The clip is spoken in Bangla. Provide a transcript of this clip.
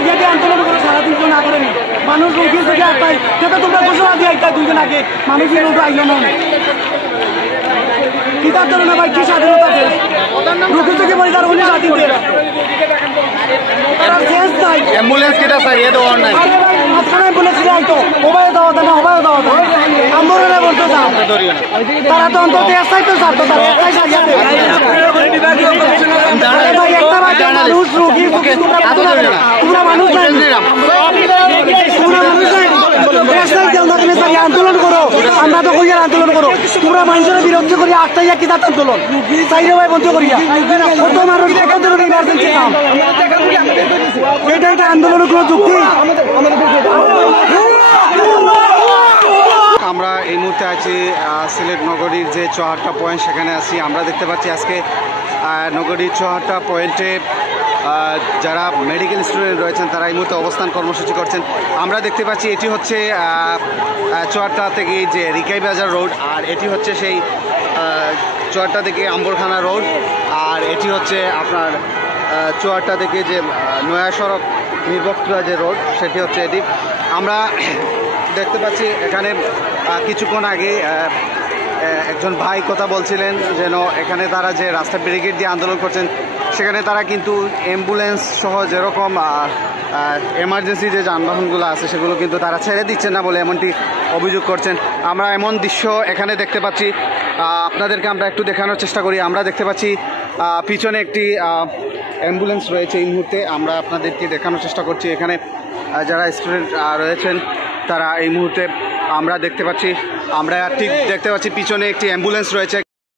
দাঁড়িয়ে দিয়ে আন্দোলন করে সারা 3 জন না করেনি মানুষ রোগী থেকে আটটাই সেটা তোমরা ঘোষণা দিয়ে একটা 2 জন আগে মানুষের রোগ আইল না কিতাব ধরো না ভাই কি স্বাধীনতা আছে রোগী থেকে বলে তার উনি স্বাধীন দেয় অ্যাম্বুলেন্স কেটা সারিয়ে দেওয়ার নাই মাঝখানে বলেছিল হয়তো ওভাবে দেওয়া না ওভাবে দেওয়া আমরা বলতে চাও তারা তো অন্তত একটাই তো ছাড়তো তারা একটাই সারিয়ে ভাই একটা মানুষ রোগী পুরা মানুষ আন্দোলন করো আমরা তো কইয়ার আন্দোলন করো তোমরা মানুষের বিরুদ্ধে করি আটটাই কিতাব আন্দোলন চাইরে ভাই বন্ধ করিয়া কত মানুষ ইমার্জেন্সি কাম এটা একটা আন্দোলনের কোনো যুক্তি আমরা এই মুহূর্তে আছি সিলেট নগরীর যে 74টা পয়েন্ট সেখানে আছি আমরা দেখতে পাচ্ছি আজকে নগরীর 74টা পয়েন্টে যারা মেডিকেল স্টুডেন্ট রয়েছেন তারা এই মুহূর্তে অবস্থান কর্মসূচি করছেন আমরা দেখতে পাচ্ছি এটি হচ্ছে 74টা থেকে যে রিকাই বাজার রোড আর এটি হচ্ছে সেই 74টা থেকে আম্বরখানা রোড আর এটি হচ্ছে আপনার 74টা থেকে যে নয়া সড়ক নির্বক্তা যে রোড সেটি হচ্ছে এটি আমরা দেখতে পাচ্ছি এখানে কিছুক্ষণ আগে একজন ভাই কথা বলছিলেন যেন এখানে তারা যে রাস্তা ব্যারিকেড দিয়ে আন্দোলন করছেন সেখানে তারা কিন্তু অ্যাম্বুলেন্স সহ যেরকম এমার্জেন্সি যে যানবাহনগুলো আছে সেগুলো কিন্তু তারা ছেড়ে দিচ্ছেন না বলে এমনটি অভিযোগ করছেন আমরা এমন দৃশ্য এখানে দেখতে পাচ্ছি আপনাদেরকে আমরা একটু দেখানোর চেষ্টা করি আমরা দেখতে পাচ্ছি পিছনে একটি অ্যাম্বুলেন্স রয়েছে এই মুহূর্তে আমরা আপনাদেরকে দেখানোর চেষ্টা করছি এখানে যারা স্টুডেন্ট রয়েছেন তারা এই মুহূর্তে আমরা দেখতে পাচ্ছি আমরা ঠিক দেখতে পাচ্ছি পিছনে একটি অ্যাম্বুলেন্স রয়েছে